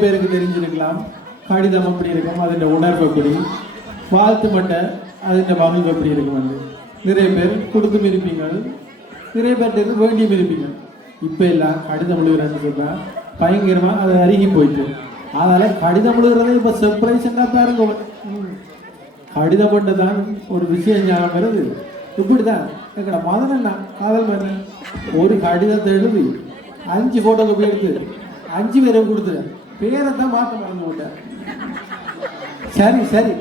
பேருக்கு தெரிஞ்சிருக்கலாம் கடிதம் எப்படி இருக்கும், அதன் உணர்வு எப்படி, வாழ்த்து மட்டை அதன் மகிழ்வு எப்படி இருக்கும் வந்து நிறைய பேர் கொடுத்து மிதிப்பீங்க, நிறைய பேர்ட்டு வேண்டி மிதிப்பீங்க. இப்போ எல்லாம் கடிதம் எழுதுறேன்னு சொன்னால் பயங்கரமாக அது அருகி போயிட்டு, அதனால் கடிதம் எழுதுறதை இப்போ சர்ப்ரைஸ்ன்னா பாருங்க. கடிதம் மட்டும் தான் ஒரு விஷயம் ஞாபகம் வருது. இப்படி தான் எங்கட மதனா காதல் மன்ன ஒரு கடிதத்தை எழுதி 5 ஃபோட்டோ காப்பி எடுத்து 5 பேரும் கொடுத்துட்டேன். பேரை தான் மாற்ற மறந்து போட்டேன். சரி சரி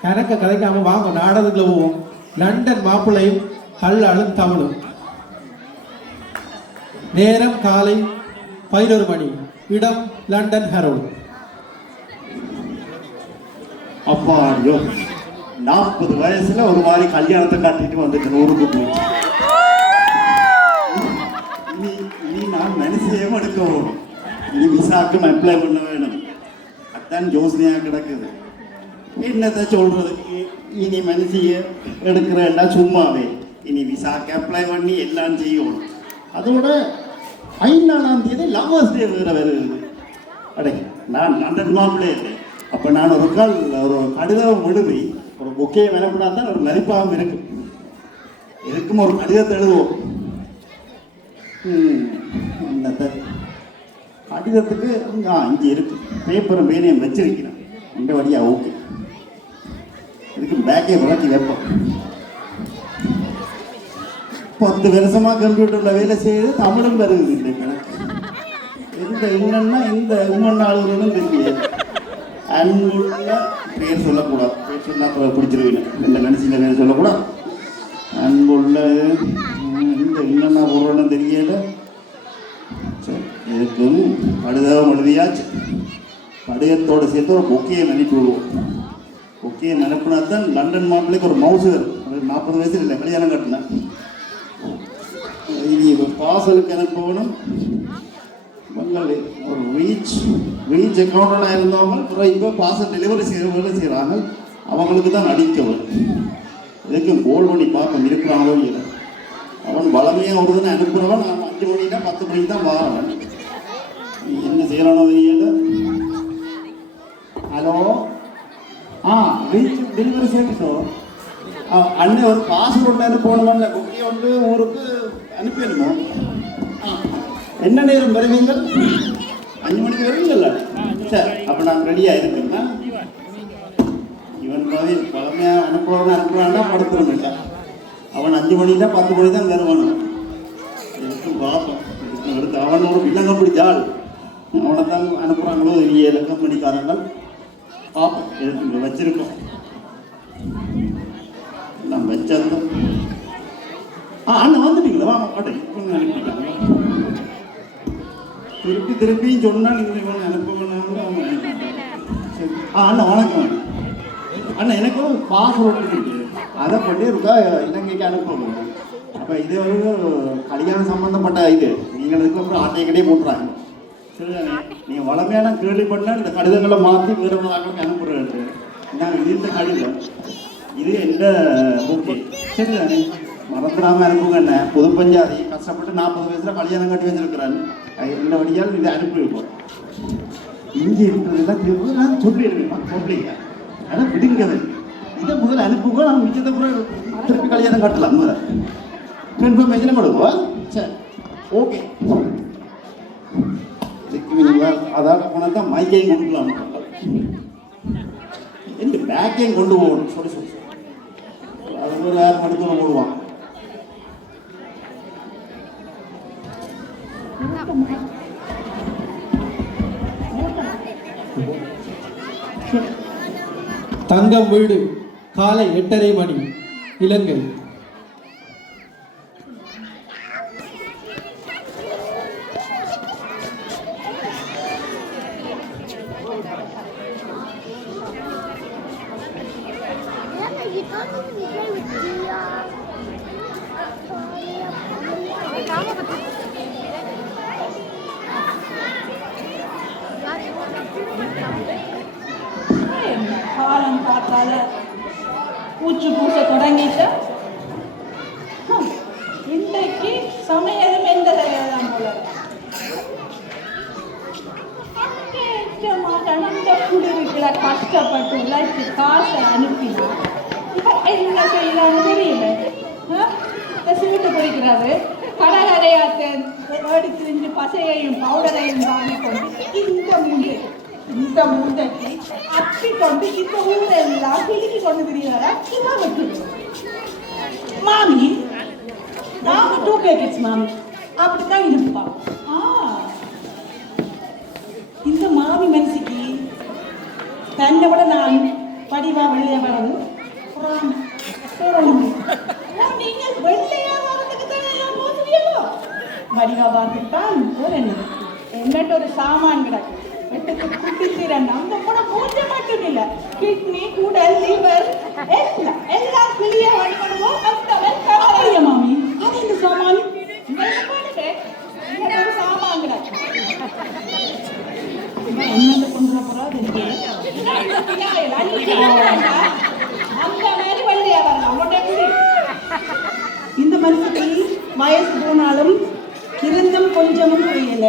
கணக்க கதைக்காம வாங்க, நாடகத்தில் போவோம். லண்டன் மாப்பிள்ளையும் கல்லாளும் தமிழும். நேரம் காலை 11 மணி, இடம் லண்டன் ஹெரோல்ட். அப்பாடியோ 40 வயசுல ஒரு மாதிரி கல்யாணத்தை காட்டிட்டு வந்துட்டேன் ஊருக்கு போய். இனி நான் மனசையும் எடுக்கவும், இனி விசாக்கும் அப்ளை பண்ண வேணும். அதான் யோசனையாக கிடக்குது. என்னத்தை சொல்றது, இனி மனசைய எடுக்கிறேன்டா சும்மாவே. இனி விசாக்கு அப்ளை பண்ணி எல்லாம் செய்யணும். அதோட 5ஆம் தேதி லவ்வர்ஸ் டே வேற வருது. அடே நான் லண்டன் மாப்பிள்ளை இல்லை. அப்போ நான் ஒரு கால் ஒரு கடிதம் எழுதி ஒரு புக்கையை வேணப்படா தான் ஒரு மதிப்பாகவும் இருக்கும் ஒரு கடிதத்தை எழுதுவோம். என்னத்தை கடிதத்துக்கு இங்கே இருக்கு, பேப்பரும் பேனையும் வச்சிருக்கிறேன். இந்த வழியா ஓகே, இதுக்கு பேக்கே விளக்கி வைப்போம். 10 வருஷமாக கம்ப்யூட்டரில் வேலை செய்து தமிழும் வருது இல்லை கணக்கு. என்னன்னா இந்த உமன்னாளுகளும் தெரியாது. அன்புள்ள பேர் சொல்லக்கூடாது, பேர் சொன்னா பிடிச்சிருவீங்க. இந்த மனசில் பேர் சொல்லக்கூடாது. அன்புள்ள இந்த என்னென்ன பொருள்னு தெரியல. இதுக்கும் கடிதம் எழுதியாச்சு. கடிதத்தோடு சேர்த்து ஒரு பொக்கையை அனுப்பி விடுவோம். பொக்கையை அனுப்பினா தான் லண்டன் மாப்பிள்ளைக்கு ஒரு மவுசு வரும். 40 வயசுல இல்லை, கல்யாணம் கட்டினேன். இது பாசலுக்கு அனுப்பணும். ஒரு ரீச் அக்கௌண்டெல்லாம் இருந்தவங்க அப்புறம் இப்போ பார்சல் டெலிவரி செய்கிறாங்க. அவங்களுக்கு தான் அடிக்கவன். இதுக்கும் கோல் பண்ணி பார்க்க இருக்கிறாங்களோ இல்லை. அவன் வளமையாக ஒரு தினம் அனுப்புகிறவன் 5 மணினா 10 மணிக்கு தான் வாரவன். என்ன செய்யறானோ தெரியல. ஹலோ, ரீச் டெலிவரி சர்வீஸோ அண்ணன் ஒரு பாஸ்போர்ட் அனுப்பணுமல்ல, குட்டி வந்து ஊருக்கு அனுப்பிடணுமோ? என்ன நேரம் வருவீங்கள்? 5 மணிக்கு வருவீங்கல்ல? சரி, அப்போ நான் ரெடியாக இருக்கேன்னா. இவன் மாதிரி பழமையாக அனுப்புறான்னா படுத்துறோம் இல்லை. அவன் 5 மணினா 10 மணி தான் வருவான். எனக்கும் பார்ப்போம். அடுத்து அவன் ஒரு வில்லங்கம் பிடிச்சாள். அவனை தான் அனுப்புகிறாங்களோ 7 கம்பெனிக்காரங்கள் பார்ப்போம். எடுத்து வச்சிருக்கோம். நான் வச்சது அண்ணன் வந்துட்டீங்களா? வாங்க மாட்டேன். இப்போ அனுப்பிட்டாங்க. திருப்பியும் சொன்னால் நீங்கள் இவனை அனுப்ப வேணாம்னு அவங்க அனுப்பிட்டாங்க. சரி, அண்ணா வணக்கம். அண்ணா எனக்கு ஒரு பாஸ்போர்ட் இருக்குது, அதை பண்ணி இருக்கா இலங்கைக்கு அனுப்பணும். அப்போ இது ஒரு கல்யாணம் சம்மந்தப்பட்ட இது. நீங்கள் அதுக்கப்புறம் ஆட்டையக்கடையே போட்டுறாங்க. சரி, நீங்கள் வளமையான கேள்வி பண்ணால் இந்த கடிதங்களை மாற்றி வேறு ஆட்களுக்கு அனுப்புறது. நான் இது இந்த கடிதம், இது எந்த ஓகே. சரி தானே, மறந்துடாமல் அனுப்புங்க. என்ன புது பஞ்சாதி கஷ்டப்பட்டு 40 வயசில் கல்யாணம் கட்டி வச்சிருக்கிறேன். இந்த வழியால் இதை அனுப்பி வைப்போம். இங்கே இருக்கிறதெல்லாம் திரும்ப நான் சொல்லிடுவேன். சொல்லிங்க, ஆனால் விடுங்கதை இதை முதல்ல அனுப்புங்க. நான் மிச்சத்தை கூட திருப்பி கல்யாணம் கட்டலாம். முதல்ல இன்ஃபர்மேஷனை கொடுப்போம். சரி, ஓகே. அதாவது போனால் தான் மைக்கையும் கொடுக்கலாம். எந்த பேக்கையும் கொண்டு போகணும். சொல்லி அது ஒரு யார் மருத்துவம் போடுவான். தங்கம் வீடு காலை 8:30 மணி, இலங்கை. காலம் பார்த்தால பூச்சி பூச தொடங்கிட்டு இன்றைக்கு சமையலும் எந்த தான் போல அந்த குடியிருக்கிற கஷ்டப்பட்டு உழைச்சி காசை அனுப்பினா இவன் என்ன செய்யலான்னு தெரியல. சீட்டு குடிக்கிறாரு, கடற்கரையாத்த எடுத்து பசையையும் பவுடரையும் வாங்கி கொண்டு இந்த மூண்டைக்கு அப்பி கொண்டு இந்த ஊரெல்லாம் பிடிக்கி கொண்டு திரியாரா இவன் விட்டு மாமி நாம 2K kids மாமி அப்படித்தான் இருப்பா. இந்த மாமி மனசுக்கு தன்னை விட நான் படிவா வெள்ளையா வரது நீங்கள் வெள்ளையா வரதுக்கு தான் போதுவியோ வடிவா பார்த்துட்டான் என்னட்டு ஒரு சாமான் கிடக்கு வெட்டுக்கு குட்டித்திறன் நம்ம கூட மூஞ்ச மட்டும் இல்ல கிட்னி குடல் லிவர் எல்லாம் கிளிய வடிவடுவோம் அப்படியே மாமி அது இந்த சாமான் ஒரு சாமான் கிடக்கு என்னது கொண்டு போறோம் அந்த மாதிரி வெள்ளையா வரலாம். இந்த மனுஷனுக்கு வயசு போனாலும் இருந்தும் கொஞ்சமும் புரியல.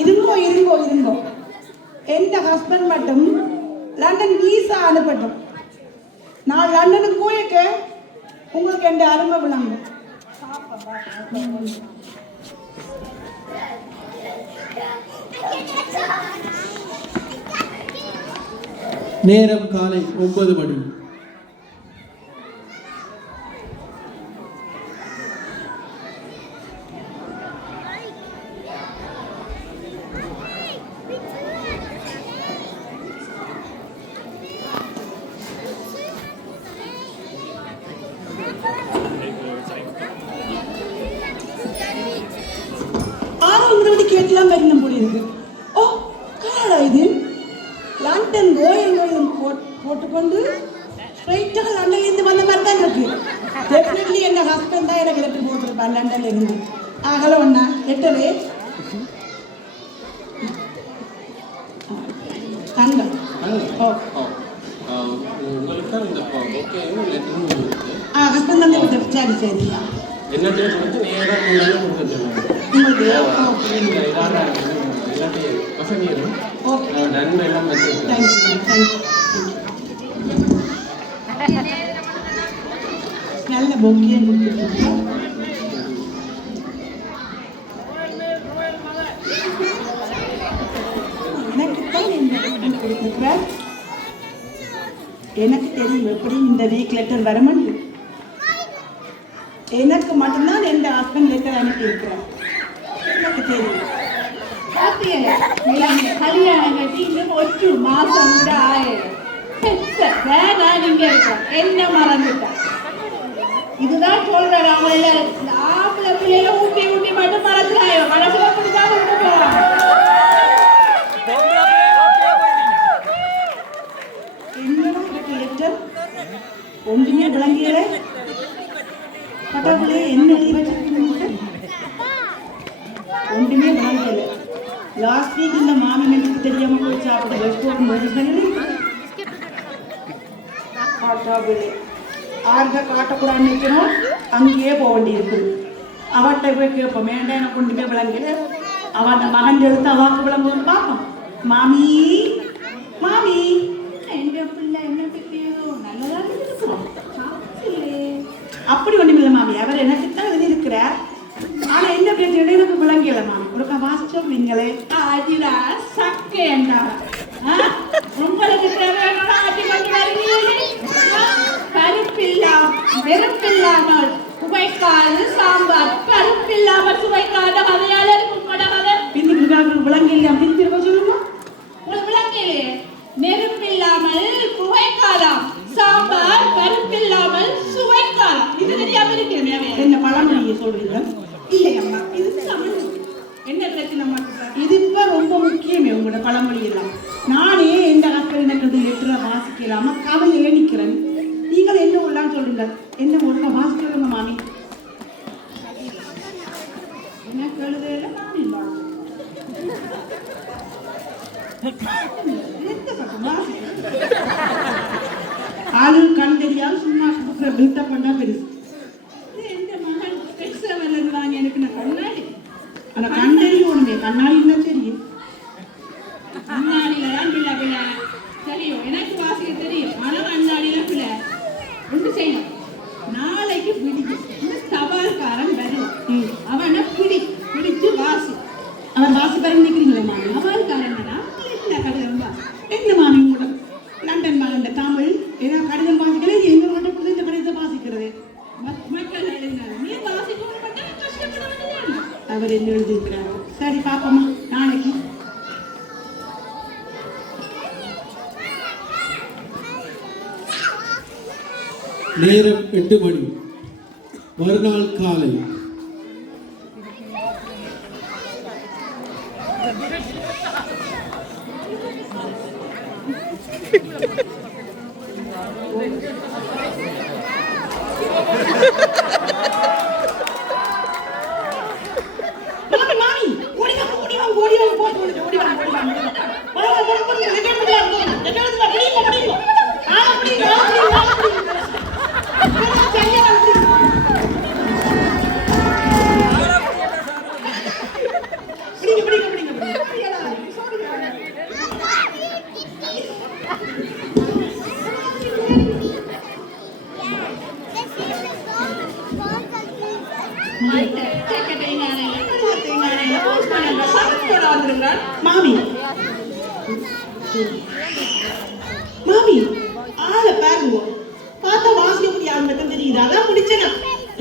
இருங்கோ இருங்கோ இருங்கோ எந்த ஹஸ்பண்ட் மட்டும் லண்டன் வீசா அனுப்பட்டும். நான் லண்டனுக்கு போயிருக்க உங்களுக்கு எந்த அருமை விளங்கும். நேரம் காலை 9 மணி. கேட்கலாம் வரணும் போல இருக்கு. ஓ கனடா இது லண்டன் ரோயல் போட்டுக்கொண்டு ஸ்ட்ரைட்டாக லண்டன்லேருந்து வந்த மாதிரி தான் இருக்கு. டெஃபினெட்லி என் ஹஸ்பண்ட் தான் எனக்கு லெட்டர் போட்டிருப்பான் லண்டன்ல இருந்து. ஹலோ அண்ணா லெட்டரு தங்கம். ஹஸ்பண்ட் தான் லெட்டர் சரி சரி என்ன கொடுத்து நேராக நன்மை எல்லாம் நல்ல பொக்கியம் கொடுத்துருக்கோம். எனக்கு தெரியும் எப்படி இந்த வீக் லெட்டர் வரமாட்டேன். எனக்கு மட்டும்தான் எந்த ஹஸ்பண்ட் லெட்டர் அனுப்பி இருக்கிறேன். எனக்கு தெரியும் கல்யாணம் கட்டி இன்னும் 1 மாசம் கூட நீங்க என்ன மறந்துட்ட. இதுதான் சொல்றேன் அவங்கள ஆம்பளை பிள்ளைல ஊட்டி ஊட்டி மட்டும் மறந்துடாயோ மனசுல அப்படிதான் விட போறாங்க. என்னடா எனக்கு லெட்டர் ஒன்றுமே விளங்கியல பட்டாக்குள்ளே என்ன எழுதி வச்சிருக்கீங்க ஒன்றுமே விளங்கல. லாஸ்ட் வீக் இந்த மாமி எனக்கு தெரியாம போய் சாப்பிட ரெஸ்டாரண்ட் பட்டாக்குள்ளே ஆர்க காட்டக்கூடாதுன்னு நினைக்கணும். அங்கேயே போக வேண்டி இருக்குது. அவட்ட போய் கேட்போம் வேண்டாம் எனக்கு ஒன்றுமே விளங்கல. அவன் மகன் எடுத்து அவாக்கு விளங்குன்னு பார்ப்போம். மாமி மாமி எங்க பிள்ளை என்ன பேரோ நல்லதாக இருக்கிறோம் அப்படி ஒன்றுமில்லை மாமி. அவர் எனக்கு தான் எழுதி இருக்கிறார். ஆனா என்ன பேச்சு எனக்கு விளங்கல மாமி. ஒரு வாசிச்சோம் நீங்களே ஆஜிரா சக்கேண்டா உங்களுக்கு தேவையான ஆட்சி வெறுப்பில்லாமல் சுவைக்காது சாம்பார் கருப்பில்லாமல் சுவைக்காத கதையாளர் உங்களோட கதை பின்னுக்கு விளங்கலையா திரும்ப சொல்லுங்க. உங்களுக்கு விளங்கலையே நெருப்பில்லாமல் புகைக்காலாம் சாம்பார் கருப்பில்லாமல் சுவைக்காலாம். இது தெரியாம இருக்கிறேன். என்ன பழமொழியை சொல்றீங்க? இல்லையம்மா இது தமிழ். என்ன பிரச்சனை மாட்டேன். இது இப்ப ரொம்ப முக்கியமே உங்களோட பழமொழி எல்லாம். நானே எந்த ஹஸ்பண்ட் எனக்கு லெட்டரை வாசிக்கலாம கவலையில நிக்கிறேன். நீங்கள் என்ன உள்ளான்னு சொல்றீங்க. என்ன ஒழுங்கா வாசிக்கிறோங்க மாமி. எனக்கு எழுதையில மாமி ஆளு கண் தெரியாது சும்மா பில்டப் பண்ணா பெருசு. எந்த மகன் பெருசவல்ல இருந்தாங்க எனக்கு நான் கண்ணாடி. ஆனா கண் தெரியும் ஒண்ணுமே கண்ணாடி இருந்தா தெரியும். கண்ணாடி நேரம் 8 மணி. மறுநாள் காலை. மாமி ஓடி வா போட்டு ஓடி வா வா வா மாமி மாமி ஆள பாருங்க பார்த்தா வாசிக்க முடியாது மட்டும் தெரியுது அதான் முடிச்சனா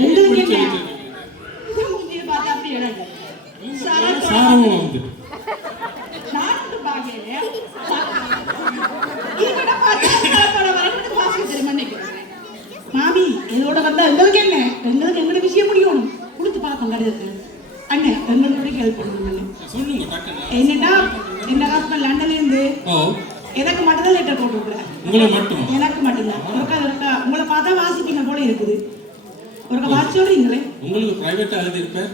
உங்களுக்கு என்ன முந்திய பார்த்தா அப்படி எனக்கு சாரமும் வந்து நாட்டு பாகேல இதுக்கட பார்த்தா சாரத்தோட வரணும் வாசிக்க தெரியுமா நினைக்கிறேன் மாமி இதோட வந்தா எங்களுக்கு என்ன எங்களுக்கு விஷயம் முடியணும் கொடுத்து பார்ப்போம் கடைக்கு அண்ணே எங்களுக்கு ஹெல்ப் பண்ணுங்க சொல்லுங்க டக்குனு. என்னடா என்ன ஹஸ்பண்ட் லண்டன்ல இருந்து ஓ எனக்கு மட்டும் தான் லெட்டர் போட்டு விடுறேன். உங்களை மட்டும் எனக்கு மட்டும் தான். ஒருக்கா உங்களை பார்த்தா வாசிப்பீங்க போல இருக்குது. ஒருக்கா வாசி சொல்றீங்களே. உங்களுக்கு பிரைவேட்டா எழுதி இருப்பேன்.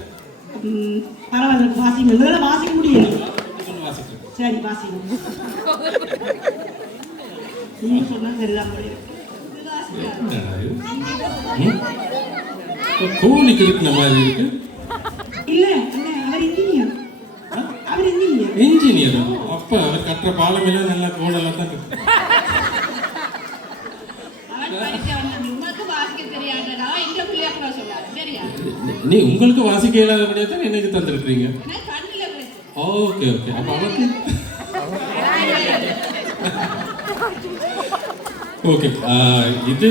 பரவாயில்ல வாசிங்க. உங்களால வாசிக்க முடியல. வாசிக்கிறேன். சரி வாசிங்க. நீங்க சொன்னா சரிதான் போல இருக்கு. கோழி கிடக்குன மாதிரி இருக்கு. இல்ல அண்ணே அவர் இன்ஜினியர். இன்ஜினியர் அப்ப அவர் கட்டுற பாலம் எல்லாம் நல்லா கோடெல்லாம் தான் இருக்கு. நீ உங்களுக்கு வாசிக்க இயலாதபடியா தான் எனக்கு தந்திருக்கிறீங்க. ஓகே ஓகே அப்ப அவருக்கு ஓகே இது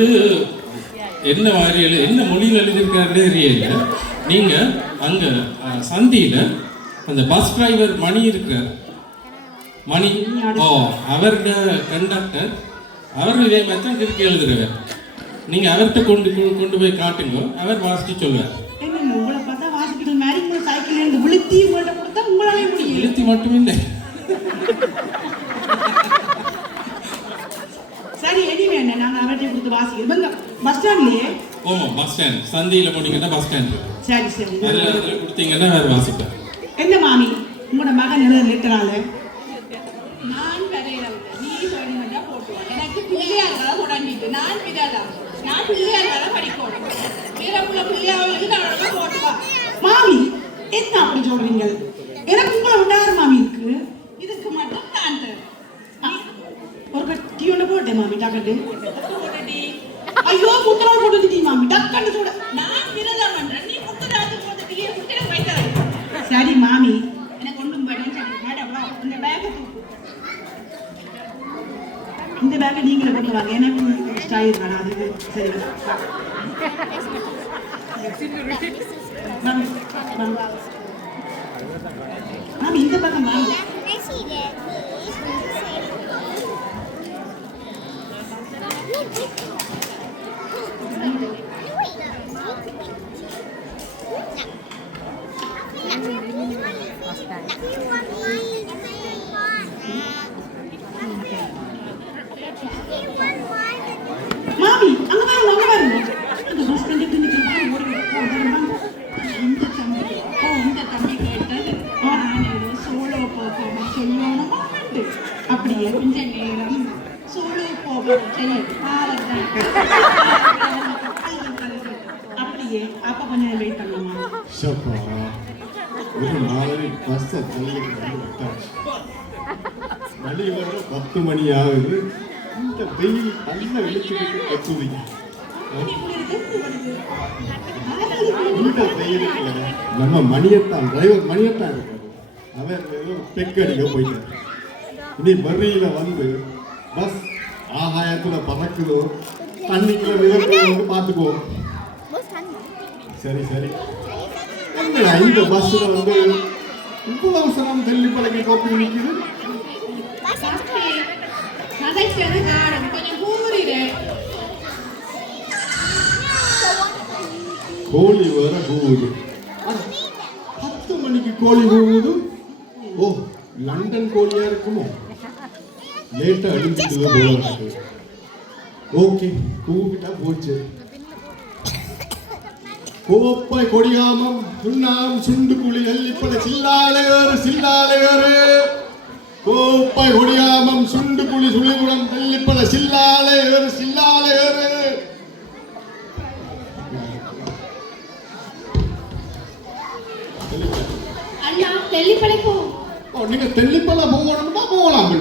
என்ன மாதிரி என்ன மொழியில் எழுதியிருக்காருன்னு தெரியல. நீங்க அங்க சந்தியில அந்த பஸ் டிரைவர் மணி இருக்கிறார் மணி அவரோட கண்டக்டர் அவர் இதே மாதிரி தான் திருப்பி எழுதுறவர். நீங்க அவர்கிட்ட கொண்டு போய் காட்டுங்க அவர் வாசிச்சு சொல்லுவார். உங்களை பார்த்தா வாசிக்கிற மாதிரி உங்களை சைக்கிள் இருந்து விழுத்தி உங்கள்கிட்ட கொடுத்தா உங்களாலே முடியும். விழுத்தி மட்டும் இல்லை. சரி எனிவே என்ன நாங்கள் அவர்கிட்ட கொடுத்து வாசிக்கிறோம். பஸ் ஸ்டாண்ட்லயே ஓமா பஸ் ஸ்டாண்ட் சந்தியில போனீங்கன்னா பஸ் ஸ்டாண்ட் சரி சரி அதில் கொடுத்தீங்கன்னா அவர் வாசிப்பார். என்ன மாமி உங்களோட மகன் எழுத லெட்டரால நான் கதையில நீ சொல்லுங்க போட்டுவாங்க. எனக்கு பிள்ளையார்களா தொடங்கிட்டு நான் பிள்ளையார்களா படிக்கணும். வேறக்குள்ள பிள்ளையார்களுக்கு நான் போட்டுவா. மாமி என்ன அப்படி சொல்றீங்க? எனக்கு உங்களை விட்டாரு மாமி இருக்கு. இதுக்கு மட்டும் நான் ஒரு டீ ஒன்று போட்டேன் மாமி டக்கட்டு. ஐயோ முத்தரால் போட்டு டீ மாமி டக்கட்டு சொல்ற. நான் விரதம் பண்றேன். நீ முத்தராத்து போட்டு டீ முத்தர வைக்கிறேன். சரி மாமி எனக்கு ஒன்றும் படம் சரி மேடவா இந்த பேக்கை தூக்கு. இந்த பேக்கை நீங்களே கொண்டு வாங்க. எனக்கு ஸ்டைல் வேணாம் அது சரி. மாமி இந்த பக்கம் வாங்க. மாமி அங்க பாருங்க அந்த பஸ் கண்டக்டர் நிக்கிறான் ஓடி இந்த தம்பி கேட்டது சோலோ போக சொல்லணும் அப்படியே கொஞ்ச நேரம் சோலோ போக அப்படியே அப்ப கொஞ்சம் வெயிட் பண்ணலாமா? ஒரு நாளைக்கு பஸ்ஸை தள்ளிட்டு விட்டாச்சு. வழியில் 10 மணி ஆகுது. இந்த வெயில் நல்ல வெளிச்சுக்கிட்டு கத்துவீங்க. இந்த வெயிலுக்கு நம்ம மணியத்தான் டிரைவர் மணியத்தான் இருக்காரு. அவர் பெக்கடிக்க போயிட்டார். இனி மறுபடியில வந்து பஸ் ஆகாயத்துல பறக்குதோ தண்ணிக்குள்ள விதக்குதோ பார்த்துக்குவோம். சரி சரி இந்த பஸ்ல வந்து இவ்வளவு சனம் தெல்லி பழகி கோப்பி நிற்குது. கொஞ்சம் கூறிடு கோழி வேற கூவுது. 10 மணிக்கு கோழி கூவுது. ஓ, லண்டன் கோழியா இருக்குமோ? லேட்டா அடிச்சுட்டு போல. ஓகே, கூப்பிட்டா போச்சு. கோப்பை கொடியாமம் சுண்ணாம் சுண்டு புளி அள்ளிப்பட சில்லாலையோரு கோப்பை கொடியாமம் சுண்டு புளி சுழிகுளம் அள்ளிப்பட சில்லாலையோரு அண்ணா தெல்லிப்பளை போ. நீங்க தெல்லிப்பளை போகணும்னா போகலாம்.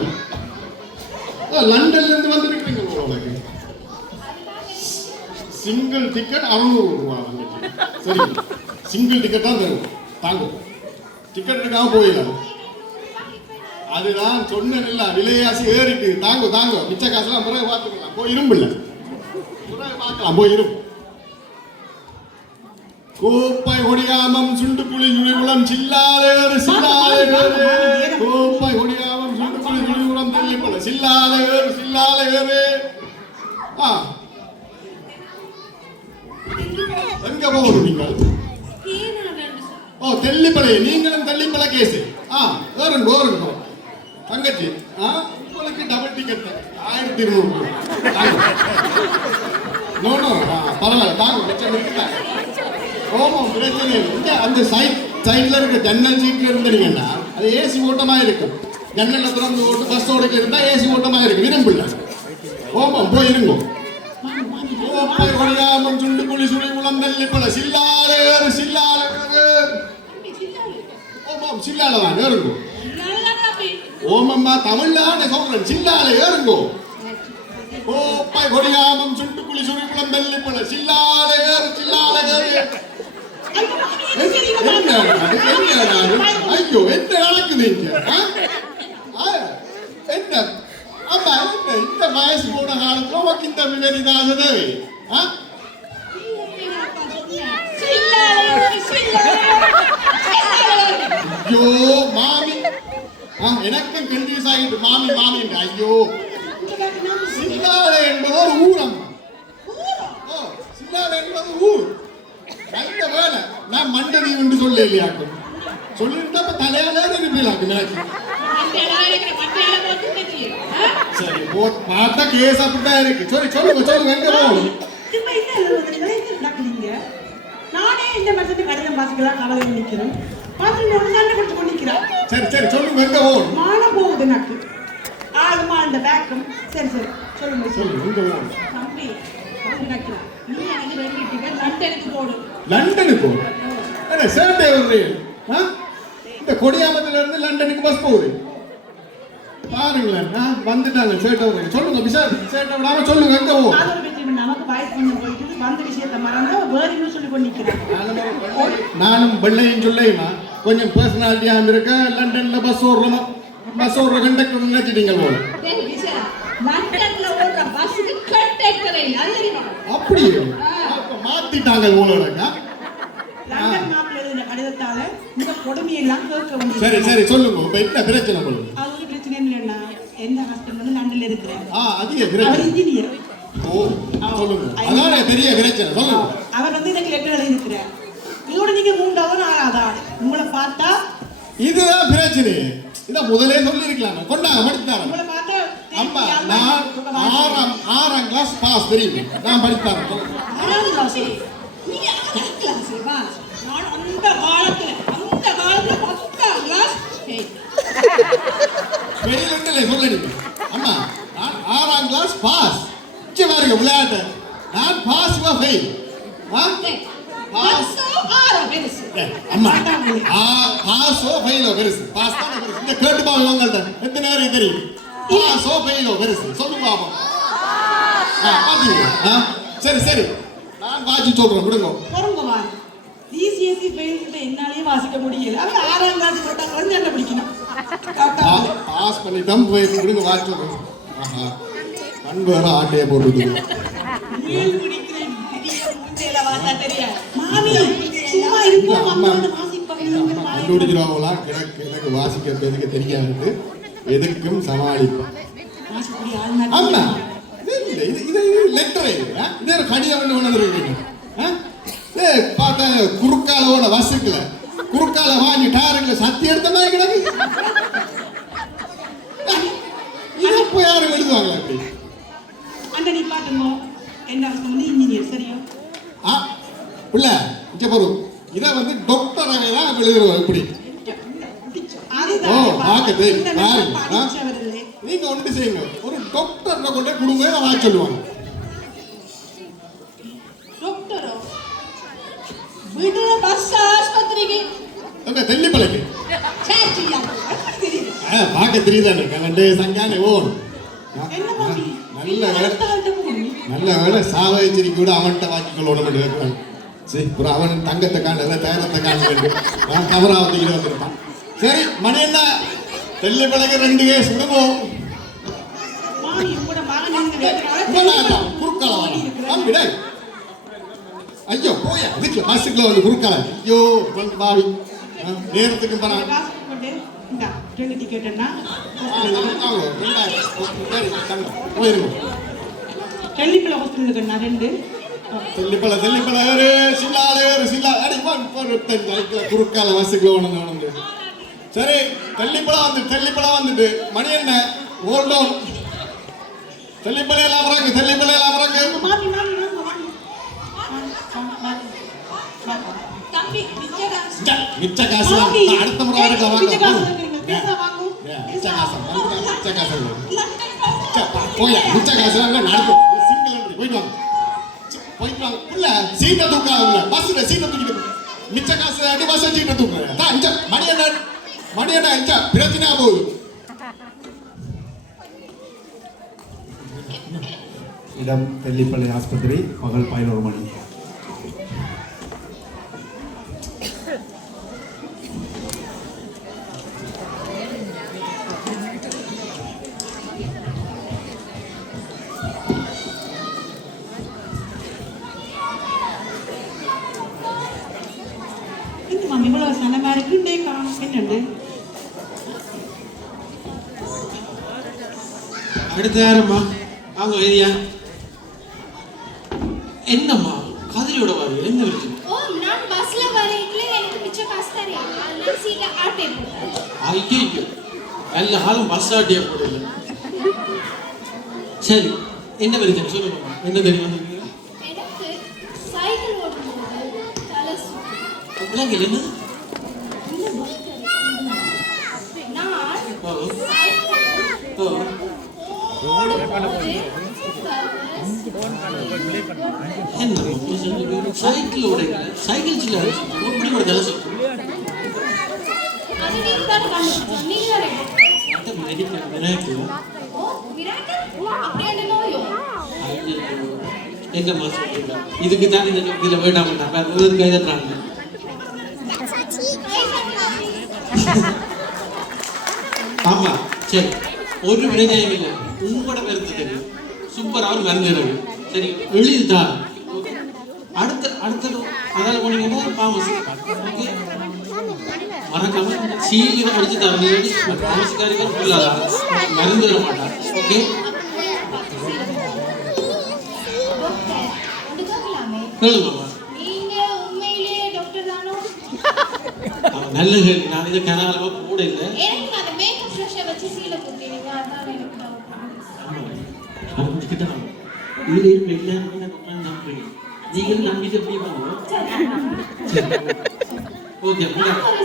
லண்டன்ல இருந்து வந்திருக்கீங்க. உங்களுக்கு சிங்கிள் டிக்கெட் 600 ரூபாய். சரி, சிங்கிள் டிக்கெட் தான் தரும். தாங்க, டிக்கெட்டுக்காக போயிடலாம். அதுதான் சொன்னேன் இல்ல, விலையாசி ஏறிட்டு. தாங்க மிச்ச காசுலாம் பிறகு பார்த்துக்கலாம். போய் இரும்பில்ல, பிறகு பார்க்கலாம். போய் இரும். கோப்பை ஒடியாமம் சுண்டு புளி சுழிகுளம் சில்லாலையோரு கோப்பை ஒடியாமம் சுண்டு புளி சுழிகுளம் தெல்லிப்பளை சில்லாலையோரு. எங்க போகணும் நீங்கள்? ஓ, தெல்லிப்பளை. நீங்களும் தெல்லிப்பளை கேஸ். ஓருங்க தங்கச்சி. உங்களுக்கு டபுள் டிக்கெட் 1200. நோ பரவாயில்ல, தாங்க மிச்சம் இருக்குதாங்க. ஓமம் பிரச்சனை இல்லை. அந்த சைட்ல இருக்க ஜன்னல் சீட்ல இருந்தீங்கன்னா அது ஏசி ஓட்டமா இருக்கும். ஜன்னல்ல திறந்து ஓட்டு பஸ் ஓடக்கு இருந்தா ஏசி ஓட்டமா இருக்கு. விரும்பல. ஓமம் போயிருங்க. கோப்பை கொடியாமம் சுண்டு புளி சுழிகுளம் தெல்லிப்பளை சில்லாலையோரு. ஓமம் சில்லாலதான் ஏறுங்கோ. ஓமம்மா தமிழ்ல சொல்றேன். சில்லால ஏறுங்கோ. கோப்பை கொடியாமம் சுண்டு புளி சுழிகுளம் தெல்லிப்பளை சில்லாலையோரு. ஐயோ, என்ன நடக்குது இங்க? என்ன அம்மா, இந்த வயசு போன காலத்துல உனக்கு இந்த விவரிதாக தேவை? ஐயோ மாமி, எனக்கும் கன்ஃபியூஸ் ஆகிட்டு. மாமி ஐயோ, சில்லாலை என்பது ஒரு ஊரம். சில்லாலை என்பது ஊர். நல்ல வேலை நான் மண்டதி என்று சொல்ல இல்லையாக்கும். சொல்லிருந்தா இப்ப தலையால இருப்பீங்களாக்கும். சரி, பார்த்தா கேஸ் அப்படித்தான் இருக்கு. சொல்லுங்க எங்க போகணும்? நானே இந்த வருஷத்துக்கு கடிதம் வாசிக்கலாம் கவலை நிற்கிறேன். சண்டை கொடுத்து கொண்டிருக்கிறேன். சரி சொல்லுங்க எங்க போகணும்? மான போகுது எனக்கு. ஆளுமா இந்த பேக்கம். சரி சொல்லுங்க எங்க போகணும்? தம்பி நீ எனக்கு வேண்டிட்டு லண்டனுக்கு போடு. லண்டனுக்கு? என்ன சேட்டை வருது? இந்த கொடியாமத்துல இருந்து லண்டனுக்கு பஸ் போகுது. பாருங்களேன், வந்துட்டாங்க. சேட்டை வருது. சொல்லுங்க பிசார், சேட்டை விடாம சொல்லுங்க எங்க போகும்? நமக்கு வயசு கொஞ்சம் போயிட்டு வந்த விஷயத்தை மறந்து வேறு சொல்லி கொண்டிருக்கிறேன். நானும் வெள்ளையும் சொல்லையுமா கொஞ்சம் பர்சனாலிட்டியா இருக்க. லண்டன்ல பஸ் ஓடுற கண்டக்டர் நினைச்சிட்டீங்க போல. லண்டன்ல ஓடுற பஸ்ஸுக்கு கண்டக்டர் இல்ல, அப்படியே மாத்திட்டாங்க போல. லண்டன் மாப்பிள்ளை எழுதின கடிதத்தால இந்த கொடுமையெல்லாம் கேட்க வேண்டியது. சரி சொல்லுங்க, இப்ப என்ன பிரச்சனை போலுங்க? அது ஒரு பிரச்சனை இல்லைன்னா எந்த ஹஸ்பண்ட் வந்து லண்டன்ல இருக்கிறேன். அதிக பிரச்சனை. இன்ஜினியர். ஓ, சொல்லுங்க. அதானே பெரிய பிரச்சனை. சொல்லுங்க. அவர் வந்து எனக்கு லெட்டர் எழுதி இருக்கிறார். இதோட நீங்க 3வது 4வது ஆள் உங்களை பார்த்தா இதுதான் பிரச்சனை. இத முதலே சொல்லி இருக்கலாம். கொண்டாங்க படித்தாரேன். உங்களை பார்த்தா அம்மா, நான் 6ஆம் கிளாஸ் பாஸ். தெரியும், நான் படித்தாரேன். 6ஆம் கிளாஸ்? நீ 6ஆம் கிளாஸ் பாஸ்? நான் அந்த காலத்துல 10ஆம் கிளாஸ் வெளியில சொல்லி. அம்மா, நான் 6ஆம் கிளாஸ் பாஸ். பாருங்க விளையாட்டு. நான் பாஸ் ஃபெயில். அம்மா, பாஸோ ஃபெயிலோ பெருசு. பாஸ் தானே பெருசு. இந்த கேட்டு பாருங்க உங்கள்ட்ட எத்தனை நேரம் தெரியும். பாஸோ ஃபெயிலோ பெருசு. சொல்லுங்க பாப்போம். சரி நான் வாசி சொல்றேன். விடுங்க. டிசிஎஸ்சி ஃபெயில் கிட்ட என்னாலயே வாசிக்க முடியல. அவன் 6ஆம் கிளாஸ் போட்டா வந்து என்ன படிக்கணும்? பாஸ் பண்ணி தம் போய் விடுங்க. வாசி சொல்றேன். கண் வேற ஆட்டையை போட்டுட்டு கண்டுபிடிக்கிறவங்களா எனக்கு வாசிக்க பேருக்கு தெரியாது. எதுக்கும் சமாளிப்பேன். இது லெட்டர். இது ஒரு கடிதம் ஒன்று வந்துருக்கீங்க. பார்த்தா குறுக்கால ஓட வசுக்கல குறுக்கால வாங்கி டயருக்குல சத்தி எடுத்த மாதிரி கிடக்கு. இதை போய் யாரும் எழுதுவாங்க அப்படி? அந்த நீ பாட்டுங்க என் ஹஸ்பண்ட் வந்து இன்ஜினியர் சரியா? இல்ல இங்க பாரு, இதை வந்து டாக்டர் தான் எழுதுறோம் இப்படி. ஓ பாக்கது பாருங்க, நீங்க ஒன்று செய்யுங்க, ஒரு டாக்டர்ல கொண்டே கொடுங்க, நான் சொல்லுவாங்க. டாக்டரோ வீட்டுல பஸ் ஆஸ்பத்திரிக்கு அந்த தெல்லிப்பளைக்கு சேச்சியா பார்க்க தெரியுதானே கலண்டு சங்கானே ஓன். என்ன மாமி நல்ல வேலை, அடுத்த போகணும். நல்ல வேலை சாவச்சிரி கூட அவன்கிட்ட வாக்கிக்கொள்ளணும் இருக்கான். சரி ஒரு அவன் தங்கத்தை காணல தேரத்தை காணல கவராவதி வந்திருப்பான். சரி மணி என்ன தெல்லிப்பளைக்கு 2 கேஸ் விடுவோம். மாமி உங்களோட மகன் குறுக்கால விட ஐயோ போயா இதுக்கு பஸ்ஸுக்குள்ள வந்து குறுக்கால ஐயோ பாவி நேரத்துக்கு போனா காசு போட்டு இந்த 2 டிக்கெட்னா போயிருங்க. டெல்லிக்குள்ள ஹாஸ்பிட்டலுக்கு 2 தெல்லிப்பள ஒரு சில்லா அடி குறுக்கால பஸ்ஸுக்குள்ள ஒன்று. சரி தெல்லிப்பள வந்துட்டு மணி என்ன ஓல்டோன் தெல்லிப்பளையெல்லாம் வராங்க. மாமி மாமி தம்பி மிச்ச காசு அடுத்த முறை வாங்க. மிச்ச காசு போயா மிச்ச காசு நடக்கும். சிங்கிள் போயிட்டு வாங்க உள்ள சீட்டை தூக்காதுல பஸ்ல சீட்டை தூக்கிட்டு மிச்ச காசு அடி பஸ் சீட்டை தூக்குறேன். மணி என்ன பிரச்சனை போகுது. இடம் தெல்லிப்பள்ளி ஆஸ்பத்திரி, பகல் 11 மணி. இந்த மாமி இவ்வளவு சனமா இருக்கு டே காணும் என்னண்டு அடுத்த யாரம்மா வாங்க ஏரியா. என்னம்மா கதிரியோட வாரு என்ன பிரச்சனை? ஓ நான் பஸ்ல வரேன்ல எனக்கு மிச்ச காசு தரேன் நான் சீட்டை ஆட்டே போட்டேன். ஐயோ எல்லா ஆளும் பஸ் ஆட்டியா போடல. சரி என்ன பிரச்சனை சொல்லுங்கம்மா, என்ன தெரியும் வந்திருக்கீங்க? எனக்கு சைக்கிள் ஓட்டும்போது தலை சுத்து. அப்படிலாம் என்ன? நான் ஓ சைக்கிள் ஓ ஓடும்போது என்ன சைக்கிள் ஓடுங்க, சைக்கிள் சில எப்படி கூட தலை சுத்து? அது நீங்க தான் கண்டுபிடிச்சோம் நீங்க மற்ற மெடிக்கல் விநாயகர் ஓ மிராக்கல் அப்படி என்ன நோயோ எங்கம்மா சொல்றீங்க? இதுக்கு தான் இந்த இதில் வேண்டாம் வேறு கைதுறாங்க. ஆமா சரி ஒரு விடயம் இல்லை, உங்களோட கருத்து தெரியும் சூப்பராக மறந்துடுறது. சரி எளிதுதான். அடுத்தது அதால் போனீங்கன்னா பாமசி ஓகே மறக்காம சீக்கிரம் அடிச்சு தரணும். பாமசிக்காரிகள் ஃபுல்லாக மருந்து வர மாட்டாங்க. ஓகே கேளுங்கம்மா. நீங்க உண்மையிலேயே டாக்டர் தானோ? நல்ல கேள்வி. நான் இதை கனகாலமா கூட இல்லை. எனக்கு அந்த மேக்கப் ஃப்ரெஷ்ஷை வச்சு சீலை குத்தினீங்க அதான் எனக்கு டவுட். இதுல இருக்க எல்லாருமே நான் நம்புறேன். நீங்கள் நம்பிட்டு எப்படி பண்ணுவோம்? ஓகே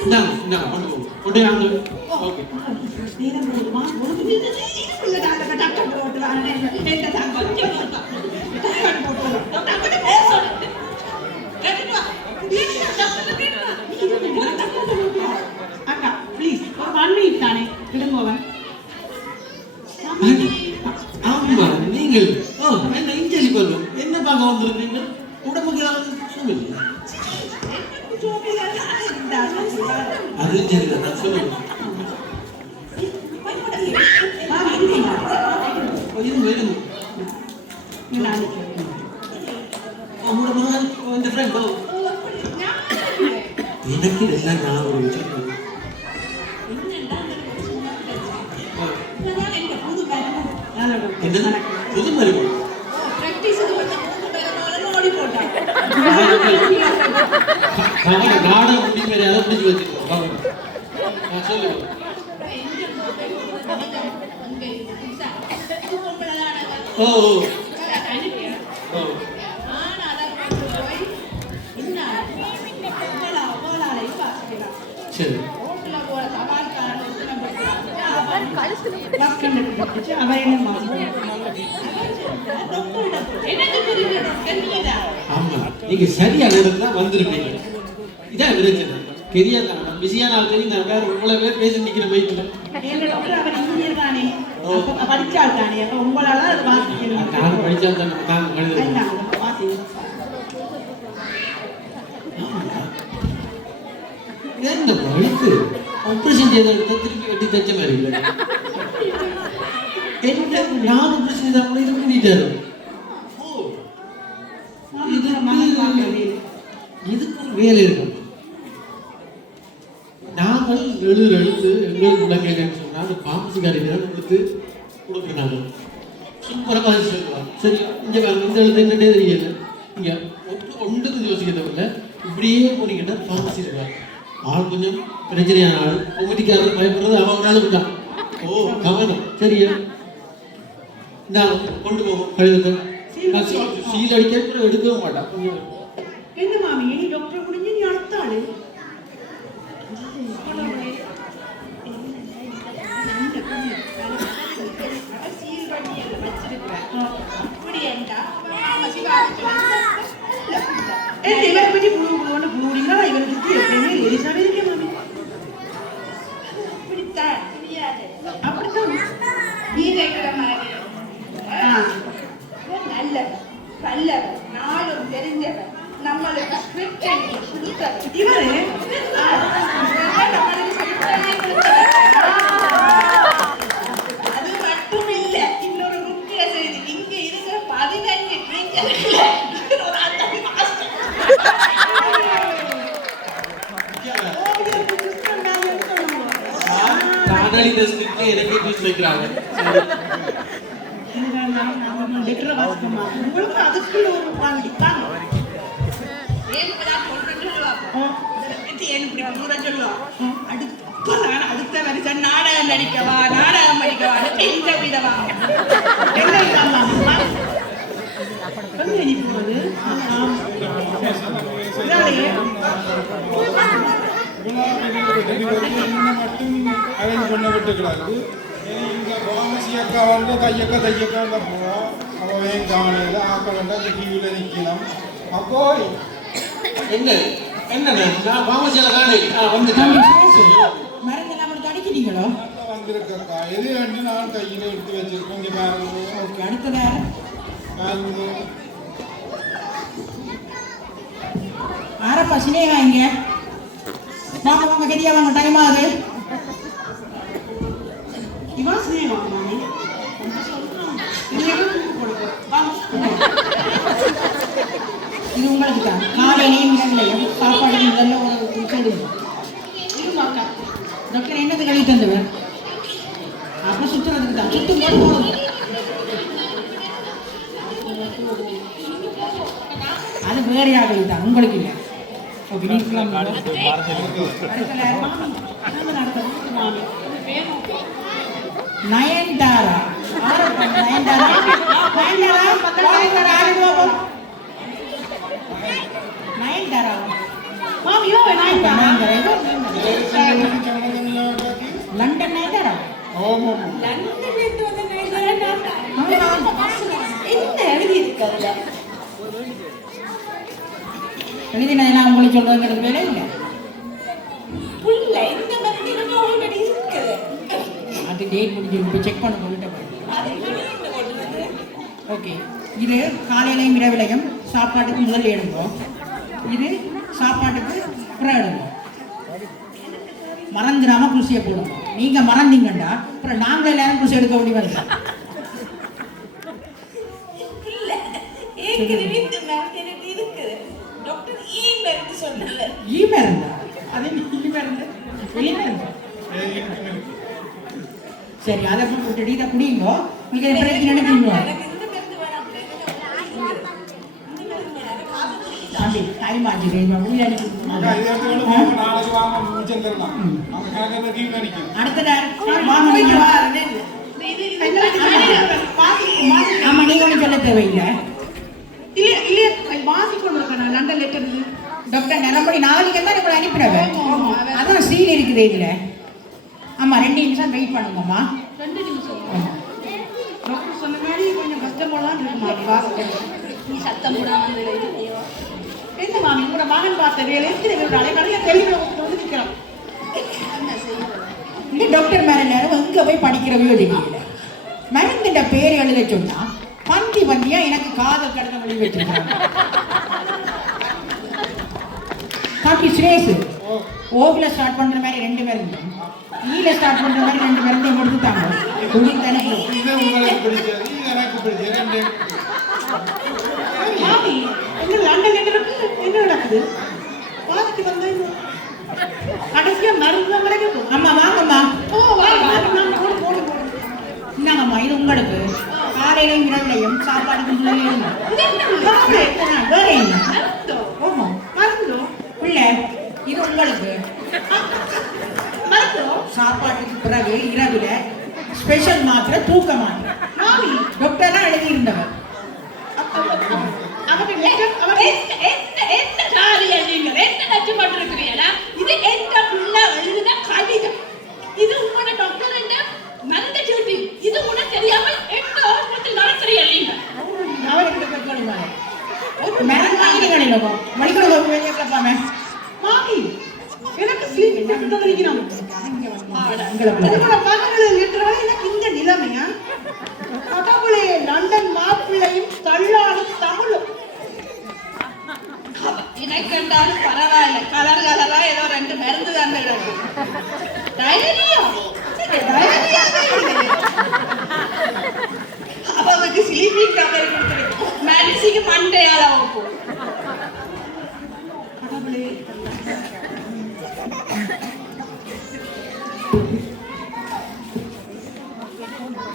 இந்தாங்க கொண்டு போவோம். கொண்டே வாங்க. ஓகே நேரம் போடுமா ஒரு நிமிஷம் உள்ள டாக்டர் டாக்டர் போட்டு வரேன் என்ன தான் கொஞ்சம் டாக்டர் போட்டு டாக்டர் பேசணும் கேட்குமா அக்கா ப்ளீஸ் ஒரு 1 மினிட் தானே விடுங்கோவன். ஆமா நீங்கள் என்ன இஞ்சலி பருவம் என்ன பார்க்க வந்திருக்கீங்க? உடம்புக்கு சொல்லுங்க. அது சரி நான் சொல்லுங்க. வேணும் அவங்களோட மகன் இந்த ஃப்ரெண்ட் எனக்கு எல்லாம் ஞாபகம் வச்சிருக்கேன். என்ன புது மருமகள் பிராக்டிஸ் ஓடி போட்டாங்க நாடகம் முடிவு வேற அதை பிடிச்சி வச்சுருக்கோம். நான் சொல்லுவேன். ஓ ஓ சரி. ஆமா, நீங்க சரியான இடத்துல வந்திருப்பீங்க. இதான் பிரச்சனை. கெரியா தான் பிஸியான ஆள் தெரியும். நான் வேற இவ்வளவு பேர் பேசி நிக்கிற பைக்கில் படிச்சால் தானே அப்ப உங்களால அது வாசிக்கணும். நானும் படிச்சா தான் நான் கணிதம். என்ன வழிக்கு ஆப்ரேஷன் செய்த இடத்த திருப்பி வெட்டி தச்ச மாதிரி இல்லை. என்ன நான் ஆப்ரேஷன் செய்த கூட இது பண்ணிட்டாரு. இதுக்கு ஒரு வேலை இருக்கும். நாங்கள் எழுத்து எங்களுக்கு விளங்கலைன்னு சொன்னால் அந்த பாம்புக்காரிக்கு தான் கொடுக்குறாங்க. சூப்பராக சொல்லுவாங்க. சரி, இங்கே பாருங்க, இந்த எழுத்து என்னன்னே தெரியல. இங்கே ஒன்றுக்கு யோசிக்க தேவையில்ல. இப்படியே போனீங்கன்னா பாம்பு இருக்காங்க. ஆள் கொஞ்சம் பிரச்சனையான ஆள். ஒவ்வொருக்காரர் பயப்படுறது அவன் ஆளுக்கு தான். ஓ கவனம். சரியா, நான் கொண்டு போவோம் கழுதத்தை. சீல் அடிக்க கூட எடுக்கவும் மாட்டான். என்ன மாமி நீ டாக்டர் முடிஞ்சு நீ அடுத்தாள் அது மட்டும் இல்ல, இன்னொரு முக்கிய செய்தி. இங்க இருக்கிற 15 டீச்சர்கள் ஒரு அத்தனை மாஸ்டர். தானாளி டெஸ்ட்க்கு எனக்கே ஃபீஸ் வைக்கிறாங்க. உங்களுக்கு அதுக்குள்ள ஒரு குவாலிட்டி தான். அடுத்த வருஷம் நாடகம் நடிக்கவா, நாடகம் படிக்கவா, எந்த விதவா மட்டும் அரேஞ்ச் பண்ண விட்டுக்கிறாரு. இந்த பாமசி அக்கா வந்து தையக்கா தையக்கா போவா. அவன் காணையில் ஆக்க வேண்டாம், டிவியில் நிற்கலாம். அப்போ என்ன என்னண்ணே, நான் பாமசியில் காணை வந்துட்டேன். மருந்தெல்லாம் மட்டும் அடிக்கிறீங்களோ? வந்திருக்கா எது வேண்டு நான் கையில் எடுத்து வச்சிருக்கேன். இங்கே பாருங்க. ஓகே, அடுத்த நேரம் ஆரப்பா சினேகா இங்க வாங்க வாங்க கெடியா வாங்க, டைம் ஆகுது. இவன் சினேகா மாமி இது உங்களுக்கு தான். காலையிலையும் இரவிலையும் சாப்பாடு முதல்ல ஒரு கழுவு. டாக்டர் என்னது கழுவி தந்தவர்? அப்ப சுத்துறதுக்கு தான். சுத்தும் போது போதும். அது வேறையாக கழுவிதான், உங்களுக்கு இல்லை. நயன்தாரா நயன்தாரா நயன்தாரா மாமி லண்டன் நயன்தாரா என்ன எழுதி இருக்காதுல எழுதினதெல்லாம் உங்களுக்கு சொல்றதுங்கிறது வேலை இல்லை. அது டேட் முடிஞ்சு செக் பண்ண போயிட்டு. ஓகே, இது காலையிலையும் இரவிலையும் சாப்பாட்டுக்கு முதல்ல எடுப்போம். இது சாப்பாட்டுக்கு அப்புறம் எடுப்போம். மறந்துடாம குருசியை போடுவோம். நீங்க மறந்தீங்கன்னா அப்புறம் நாங்கள் எல்லாரும் குருசி எடுக்க வேண்டி வருது. சரி, அதை விட்டுட்டு இதை குடிங்கோ. உங்களுக்கு பிரச்சனை நினைக்கிறீங்களோ? டைம் ஆச்சு தெரியுமா உள்ளாடி அக்கா, இதை எடுத்து கொண்டு போங்க. நாளைக்கு வாங்க மிச்சம் தரலாம். அவங்க கணக்கில் கீழே நிற்கும். அடுத்த நேரம் வாங்க ஆமா நீங்க ஒன்றும் சொல்ல தேவையில்லை இல்ல இல்ல வாசி கொண்டு இருக்கேன் லண்டன் லெட்டர் டாக்டர் நிலம்படி நாளைக்கு தான் உங்களை அனுப்பிடுவேன் அதான் சீல் இருக்குது இதுல ஆமா 2 நிமிஷம் வெயிட் பண்ணுங்கம்மா 2 நிமிஷம் டாக்டர் சொன்ன மாதிரி கொஞ்சம் கஷ்டமா தான் இருக்குமா வாசிக்கிறது நீ சத்தம் போடாம என்ன மாமி உங்களோட மகன் பார்த்த வேலை எத்தனை பேர் கடையில தெளிவுல வந்து நிற்கிறான் இந்த டாக்டர் மேல நேரம் எங்க போய் படிக்கிறவையோ தெரியல மருந்துட்ட பேர் எழுத சொன்னா பந்தி பந்தியா எனக்கு காதல் கடந்த மொழி வச்சிருக்காங்க காட்டி சுரேஷ் ஓவில ஸ்டார்ட் பண்ற மாதிரி 2 மருந்து ஈல ஸ்டார்ட் பண்ற மாதிரி 2 மருந்து கொடுத்துட்டாங்க குடித்தனே இது உங்களுக்கு பிடிச்சது, இது எனக்கு பிடிச்சது. ரெண்டு. மாமி எங்க லண்டன் லெட்டருக்கு என்ன நடக்குது பாத்துட்டு வந்தா கடைசியா மருந்து தான் கிடைக்கும் அம்மா வாங்கம்மா ஓ வாங்க போடு போடு போடு இந்தாங்கம்மா இது உங்களுக்கு காலையிலையும் இரவுலையும் சாப்பாடுக்கு முன்னாடியும் வேற என்ன ஓஹோ மருந்தோ பிள்ளை இது உங்களுக்கு மருந்தோ சாப்பாட்டுக்கு பிறகு இரவுல ஸ்பெஷல் மாத்திரை தூக்க மாத்திரை மாமி டாக்டர் தான் எழுதியிருந்தவர் அவன் லெட்டர் அவன் என்ன காரியம் நீங்க என்ன கஷ்டப்பட்டு இருக்கிறீங்களா இது எந்த புள்ள எழுதின கடிதம் இது உங்களோட டாக்டர் என்ன மருந்து டியூட்டி இது உனக்கு தெரியாம எந்த ஹாஸ்பிட்டல் நடத்துறீங்க நீங்க அவருக்கு கேட்கணுமா மரம் வாங்கினீங்களோ மணிக்கணக்கு வெளியே கேட்பாமே மாமி எனக்கு ஸ்லீப் தான் நினைக்கிறோம் உங்களோட மகன்கள் லெட்டர் எனக்கு இந்த நிலைமையா கடவுளே லண்டன் மாப்பிள்ளையும் தள்ளாடும் தமிழும் இதை கண்டாலும் பரவாயில்ல கலர் கலரா ஏதோ 2 மருந்து தான் டைரியா அவனுக்கு ஸ்லீப்பிங் டேப்லெட் கொடுத்துருக்கு மெடிசிக்கு மண்டையால வைப்போம் கடவுளே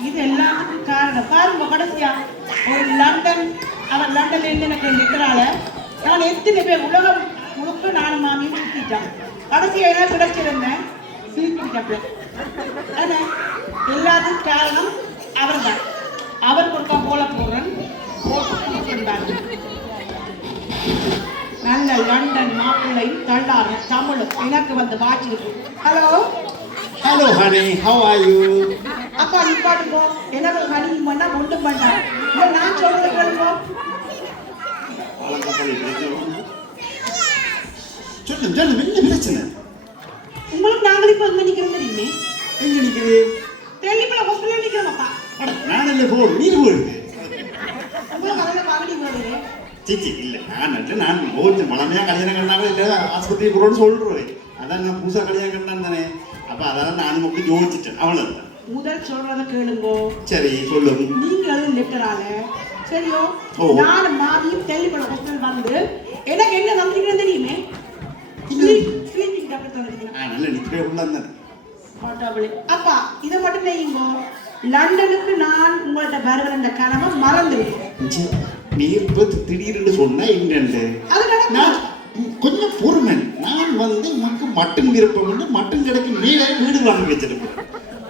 இது எல்லாத்துக்கும் காரணம் பாருங்க கடைசியா ஒரு லண்டன் அவன் லண்டன்ல இருந்து எனக்கு நிற்கிறாள நான் எத்தனை பேர் உலகம் முழுக்க நானும் மாமியும் சுத்திட்டான் கடைசியா என்ன கிடைச்சிருந்தேன் ஸ்லீப்பிங் டேப்லெட் அதான் எல்லாத்துக்கும் காரணம் அவர் தான் அவர் கொடுக்க போல போறேன் நல்ல லண்டன் மாப்பிள்ளையும் தள்ளாறு தமிழும் எனக்கு வந்து வாட்சிருக்கு hello hello honey, how are you? அப்பா நிப்பாட்டுப்போ எனக்கு ஹனி பண்ணா ஒன்றும் பண்ணான் இல்லை நான் சொல்றது கேளுப்போ சொல்லு சொல்லு, என்ன பிரச்சனை? உங்களுக்கு நாங்கள் இப்போ எங்கே நிற்கிறோம் தெரியுமே எங்க நிக்குது? தெளிப்பில் ஹாஸ்பிட்டலில் நிற்கிறோம்ப்பா நான் இல்லை போடு, நீர் போடுது. உங்களுக்கு அதில் மகடி போடுது சிச்சி இல்லை, நான் போச்சு பழமையா கல்யாணம் கண்டாலும் இல்லை ஆஸ்பத்திரி போறோன்னு சொல்றேன். அதான் நான் புதுசா கல்யாணம் கண்டான் தானே, அப்ப அதான் நானும் அப்படி யோசிச்சிட்டேன், அவ்வளவுதான். முதல் சொல்றத கேளுங்கோ. சரி சொல்லுங்க. நீங்களும் லெட்டரால சரியோ ஓ. நானும் மாவியும் தெளிப்பட ஹாஸ்பிட்டல் வந்து எனக்கு என்ன நம்பிக்கிறேன் தெரியுமே ஸ்லீப்பிங் டேப்லெட் வந்துருக்கேன். நல்ல நிற்கவே உள்ளான் தானே. அப்பா இதை மட்டும் செய்யுங்கோ. லண்டனுக்கு நான் உங்கள்கிட்ட வருகிற கனவை மறந்துவிட்டேன். நீ இப்ப திடீர்னு சொன்ன எங்கண்டு நான் கொஞ்சம் பொறுமை. நான் வந்து உனக்கு மட்டன் விருப்பம் வந்து மட்டன் கடைக்கு மேலே வீடு வாங்கி வச்சிருப்பேன்.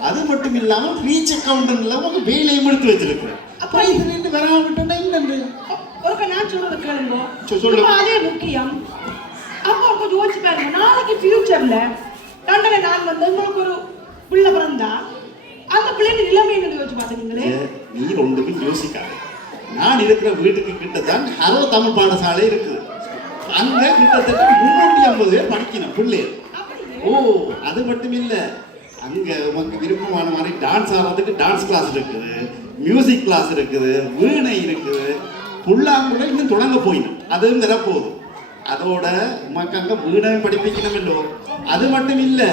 அது மட்டும் இல்லாம ரீச் அக்கௌண்டன்ட்ல உங்க வேலையும் எடுத்து வச்சிருக்கிறேன். அப்ப இது ரெண்டு வராம விட்டோம்னா என்னண்டு ஒரு நான் சொல்றது கேளுங்க. சொல்லு. அதே முக்கியம். அப்போ கொஞ்சம் யோசிச்சு பாருங்க, நாளைக்கு ஃபியூச்சர்ல லண்டனை நான் வந்து உங்களுக்கு ஒரு பிள்ளை பிறந்தா அந்த பிள்ளைங்க நிலைமை என்ன யோசிச்சு பாத்துக்கீங்களே. நீ ஒன்றுமே யோசிக்காத. நான் இருக்கிற வீட்டுக்கு கிட்டத்தான் ஹரோ தமிழ் பாடசாலை இருக்குது. அங்க கிட்டத்தட்ட 350 பேர் படிக்கணும் பிள்ளைகள். ஓ அது மட்டும் இல்லை, அங்க உனக்கு விருப்பமான மாதிரி டான்ஸ் ஆடுறதுக்கு டான்ஸ் கிளாஸ் இருக்குது, மியூசிக் கிளாஸ் இருக்குது, வீணை இருக்குது, புல்லாங்குழல் இன்னும் தொடங்க போயிடும், அதுவும் வரப்போகுது. அதோட உமக்கு அங்க வீணை படிப்பிக்கணும் இல்லோ. அது மட்டும் இல்லை,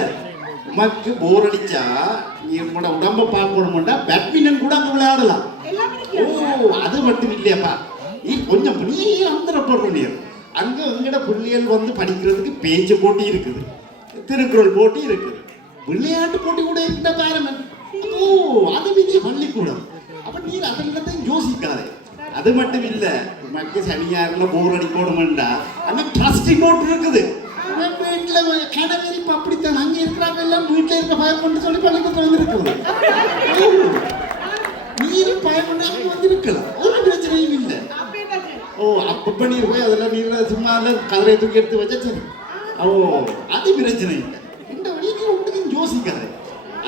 உமக்கு போர் அடிச்சா நீ உங்களோட உடம்ப பார்க்கணும்னா பேட்மிண்டன் கூட அங்க விளையாடலாம். ஓ அது மட்டும் இல்லையாப்பா, நீ கொஞ்சம் நீ அந்தரப்பட வேண்டியது. அங்க உங்களோட பிள்ளைகள் வந்து படிக்கிறதுக்கு பேச்சு போட்டி இருக்குது, திருக்குறள் போட்டி இருக்குது, விளையாட்டு போட்டி கூட இருக்கிற காரணம். ஓ அது விதிய பள்ளிக்கூடம். அப்ப நீ அதெல்லாம் யோசிக்காதே. அது மட்டும் இல்ல உனக்கு சனியாரில் போர் அடிக்கணும்டா அங்க ட்ரஸ்டி போட் இருக்குது வீட்டில் கணவர் இப்போ அப்படித்தான் அங்கே இருக்கிறாங்க எல்லாம் வீட்டில் இருக்க பயப்பட்டு சொல்லி பள்ளிக்கூடத்தில் வந்துருக்குது நீர் பயப்பட அங்கே வந்திருக்கலாம் ஒரு பிரச்சனையும் இல்லை ஓ அப்ப பண்ணிருக்கோம் அதெல்லாம் நீர் சும்மா கதிரை தூக்கி எடுத்து வச்சா சரி ஓ அது பிரச்சனை இல்லை இந்த வழியை நீ ஒன்றுக்கும் யோசிக்காது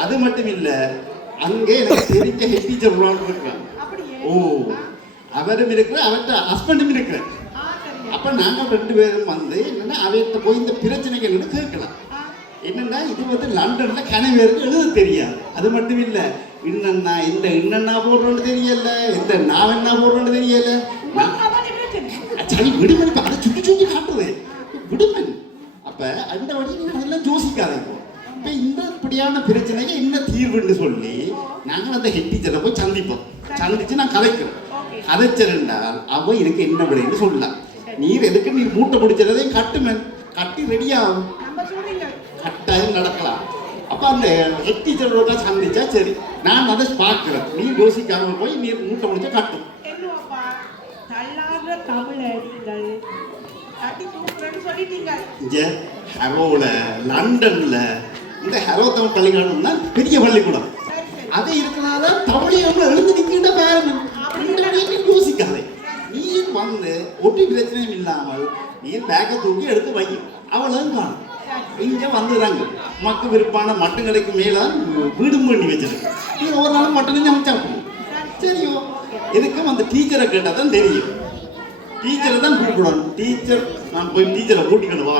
அது மட்டும் இல்லை அங்கே எனக்கு தெரிஞ்ச ஹெட் டீச்சர் இருக்கிறான் ஓ அவரும் இருக்கிற அவர்கிட்ட ஹஸ்பண்டும் இருக்கிறேன் அப்போ நாங்கள் 2 பேரும் வந்து என்னென்னா அவர்கிட்ட போய் இந்த பிரச்சனைகள் என்னன்னு கேட்கலாம் என்னென்னா இது வந்து லண்டனில் கணவருக்கு எழுத தெரியாது அது மட்டும் இல்லை இன்னன்னா இந்த இன்னன்னா போடுறோன்னு தெரியல இந்த நான் என்ன போடுறோன்னு தெரியல சரி விடுமன் அதை சுற்றி சுற்றி காட்டுது விடுமன் அப்போ அந்த வழி நீங்கள் அதெல்லாம் யோசிக்காதே இப்போ இந்த இப்படியான பிரச்சனைக்கு என்ன தீர்வுன்னு சொல்லி நாங்கள் அந்த ஹெட் டீச்சரை போய் சந்திச்சு நான் கதைக்கிறோம் கதைச்சிருந்தால் அவ இதுக்கு என்ன விடைன்னு சொல்லலாம் நீர் எதுக்கு நீர் மூட்டை பிடிச்சதையும் கட்டுமன் கட்டி ரெடியாகும் கட்டாயம் நடக்கலாம் அப்போ அந்த ஹெட் டீச்சரோட சந்திச்சா சரி நான் அதை பார்க்குறேன் நீ யோசிக்காம போய் நீர் மூட்டை பிடிச்சா கட்டும் ஹரோல லண்டன்ல இந்த ஹரோ தமிழ் பள்ளிக்கூடம்னா பெரிய பள்ளிக்கூடம் அது இருக்கிறனால தமிழ் எழுந்து நிற்கின்ற பேரன் யோசிக்காதே நீ வந்து ஒட்டி பிரச்சனையும் இல்லாமல் நீ பேக்கை தூக்கி எடுத்து வை அவ்வளவு காணும் இங்கே வந்துடுறாங்க மக்கு விருப்பான மட்டங்களுக்கு மேலே வீடும் பண்ணி வச்சிருக்கு நீ ஒரு நாள் மட்டன் சமைச்சா சரியோ எதுக்கும் அந்த டீச்சரை கேட்டால் தான் தெரியும் டீச்சரை தான் கூப்பிடணும் டீச்சர் நான் போய் டீச்சரை கூட்டிக்கணும் வா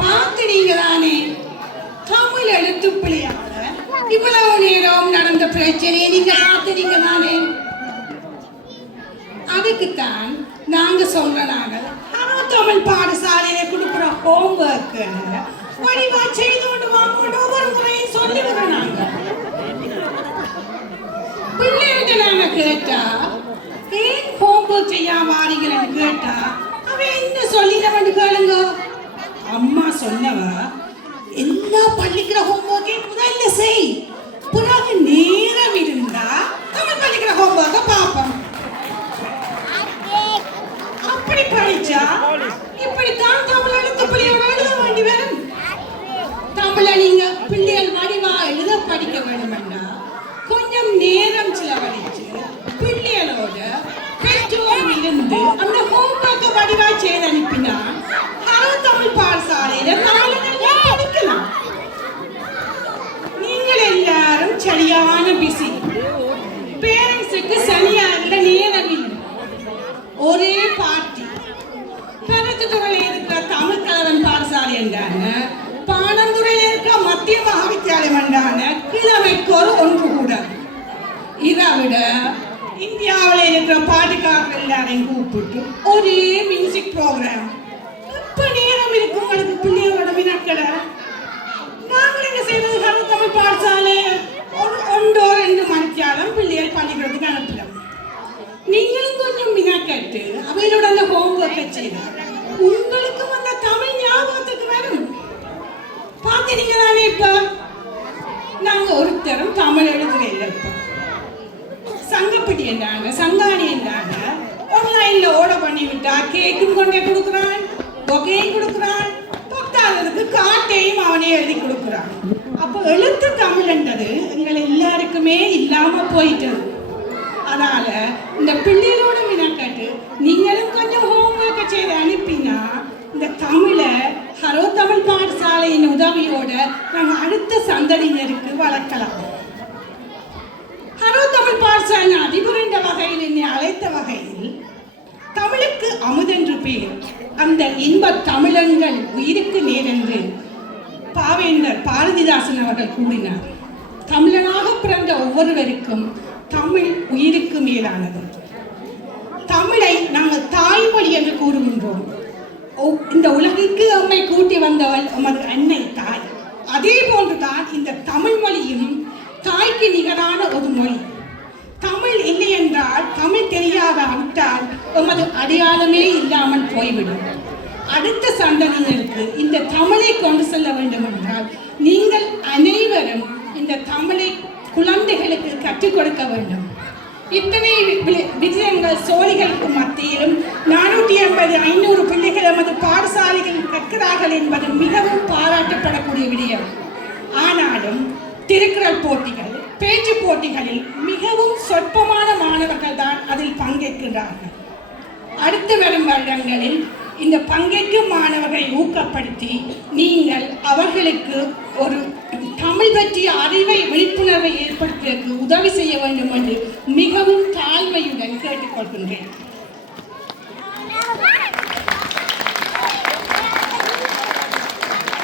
பார்க்கிறீங்களானே தமிழ் எழுத்து பிள்ளையால இவ்வளவு நேரம் நடந்த பிரச்சனையை நீங்க பார்க்கிறீங்க தானே அதுக்குத்தான் நாங்க சொல்றாங்க தமிழ் பாடசாலையில கொடுக்குற ஹோம்ஒர்க் வடிவா செய்து கொண்டு வாங்க ஒவ்வொரு முறையும் சொல்லி விடுறாங்க பிள்ளைகிட்ட நாங்க கேட்டா ஏன் ஹோம்ஒர்க் செய்யாம வாரீங்கன்னு கேட்டா அவன் என்ன சொல்லிட கேளுங்க அம்மா சொன்னவ எல்லா பள்ளிக்கிற ஹோம்ஒர்க்கையும் முதல்ல செய் பிறகு நேரம் இருந்தா தமிழ் பள்ளிக்கிற ஹோம்ஒர்க்கை பார்ப்போம் அப்படி படிச்சா இப்படித்தான் தமிழ் எழுத்து பிள்ளையோட எழுத வேண்டி வரும் தமிழை நீங்க பிள்ளைகள் வடிவா எழுத படிக்க வேண்டுமென்றா கொஞ்சம் நேரம் செலவழிச்சு பிள்ளைகளோட பெற்றோரும் இருந்து அந்த ஹோம்ஒர்க்கை வடிவா செய்து அனுப்பினா தமிழ் பாடசாலையில படிக்கலாம் நீங்கள் எல்லாரும் சரியான பிஸி பேரண்ட்ஸுக்கு சரியான நேரம் இல்லை ஒரே பார்ட்டி பெருத்துறையில் இருக்கிற தமிழ் கலவன் பாடசாலை என்றாங்க பாணந்துறையில் இருக்கிற மத்திய மகாவித்தியாலயம் என்றாங்க கிழமைக்கு ஒன்று கூட இதை விட இந்தியாவில் இருக்கிற பாட்டுக்காரர்கள் எல்லாரையும் கூப்பிட்டு ஒரே மியூசிக் ப்ரோக்ராம் இப்ப நேரம் இருக்கும் உங்களுக்கு பிள்ளையோட வினாக்களை நாங்கள் என்ன செய்வது ஹலோ தமிழ் பாடசாலை ஒரு 1-2 மணிக்காலம் பிள்ளைகள் பள்ளிக்கூடத்துக்கு அனுப்பலாம் நீங்களும் கொஞ்சம் வினாக்கட்டு அவையோட அந்த ஹோம்ஒர்க்கை செய்து உங்களுக்கும் அந்த தமிழ் ஞாபகத்துக்கு வரும் பார்த்தீங்க தானே இப்ப நாங்க ஒருத்தரும் தமிழ் எழுதுறையில் இருப்போம் சங்கப்பட்டி என்றாங்க சங்காணி என்றாங்க ஆன்லைன்ல ஓர்டர் பண்ணி விட்டா கேக்கும் கொண்டே கொடுக்குறான் தொகையும் கொடுக்குறான் பத்தாததுக்கு காட்டையும் அவனே எழுதி கொடுக்குறான் அப்போ எழுத்து தமிழ்ன்றது எங்களை எல்லாருக்குமே இல்லாம போயிட்டது அதனால இந்த பிள்ளைகளோட வினாக்காட்டு நீங்களும் கொஞ்சம் ஹோம்ஒர்க்கை செய்து அனுப்பினா இந்த தமிழை ஹலோ தமிழ் பாடசாலையின் உதவியோட நாங்கள் அடுத்த சந்ததியினருக்கு வளர்க்கலாம் ஹலோ தமிழ் பாடசாலை அதிபர் என்ற வகையில் என்னை அழைத்த வகையில் தமிழுக்கு அமுதென்று பேர் அந்த இன்ப தமிழங்கள் உயிருக்கு நேரென்று பாவேந்தர் பாரதிதாசன் அவர்கள் கூறினார். தமிழனாக பிறந்த ஒவ்வொருவருக்கும் தமிழ் உயிருக்கு மேலானது. தமிழை நாங்கள் தாய்மொழி மொழி என்று கூறுகின்றோம். இந்த உலகிற்கு நம்மை கூட்டி வந்தவள் உமது அன்னை தாய். அதே போன்றுதான் இந்த தமிழ் மொழியும் தாய்க்கு நிகரான ஒரு மொழி. தமிழ் இல்லை என்றால், தமிழ் தெரியாவிட்டால் உமது அடையாளமே இல்லாமல் போய்விடும். அடுத்த சந்ததியினருக்கு இந்த தமிழை கொண்டு செல்ல வேண்டும் என்றால் நீங்கள் அனைவரும் இந்த தமிழை குழந்தைகளுக்கு கற்றுக் கொடுக்க வேண்டும். இத்தனை விஜயங்கள் சோழிகளுக்கு மத்தியிலும் 450 500 பிள்ளைகள் நமது பாடசாலைகளில் கற்கிறார்கள் என்பது மிகவும் பாராட்டப்படக்கூடிய விடயம். ஆனாலும் திருக்குறள் போட்டிகள், பேச்சு போட்டிகளில் மிகவும் சொற்பமான மாணவர்கள் தான் அதில் பங்கேற்கின்றார்கள். அடுத்து வரும் வருடங்களில் இந்த பங்கேற்கும் மாணவர்களை ஊக்கப்படுத்தி நீங்கள் அவர்களுக்கு ஒரு தமிழ் பற்றிய அறிவை, விழிப்புணர்வை ஏற்படுத்துவதற்கு உதவி செய்ய வேண்டும் என்று மிகவும் தாழ்மையுடன் கேட்டுக்கொள்கின்றேன்.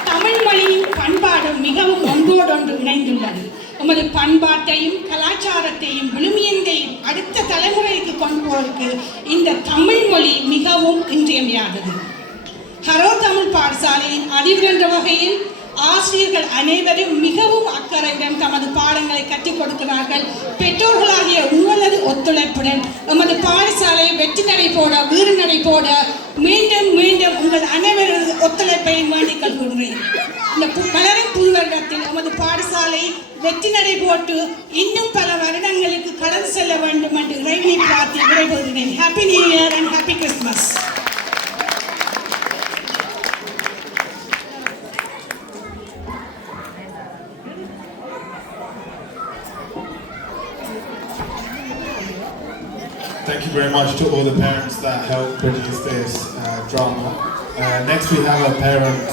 தமிழ் மொழியின் பண்பாடு மிகவும் ஒன்றோடொன்று இணைந்துள்ளது. நமது பண்பாட்டையும் கலாச்சாரத்தையும் விழுமியந்தையும் அடுத்த தலைமுறைக்கு கொண்டு போவதற்கு இந்த தமிழ் மொழி மிகவும் இன்றியமையாதது. ஹரோ தமிழ் பாடசாலையின் அறிவு என்ற வகையில் ஆசிரியர்கள் அனைவரும் மிகவும் அக்கறையுடன் தமது பாடங்களை கற்றுக் கொடுக்கிறார்கள். பெற்றோர்களாகிய உங்களது ஒத்துழைப்புடன் நமது பாடசாலை வெற்றி நடை போட, வீறு நடை போட மீண்டும் மீண்டும் உங்கள் அனைவரது ஒத்துழைப்பையும் வேண்டிக் கொள்கின்றேன். இந்த மலரும் புது வருடத்தில் நமது பாடசாலை வெற்றி நடை போட்டு இன்னும் பல வருடங்களுக்கு கடந்து செல்ல வேண்டும் என்று இறைவனை பிரார்த்தி விடைபெறுகிறேன். Happy new year and happy Christmas. Thank you very much to all the parents that helped produce this drama. Next we have a parent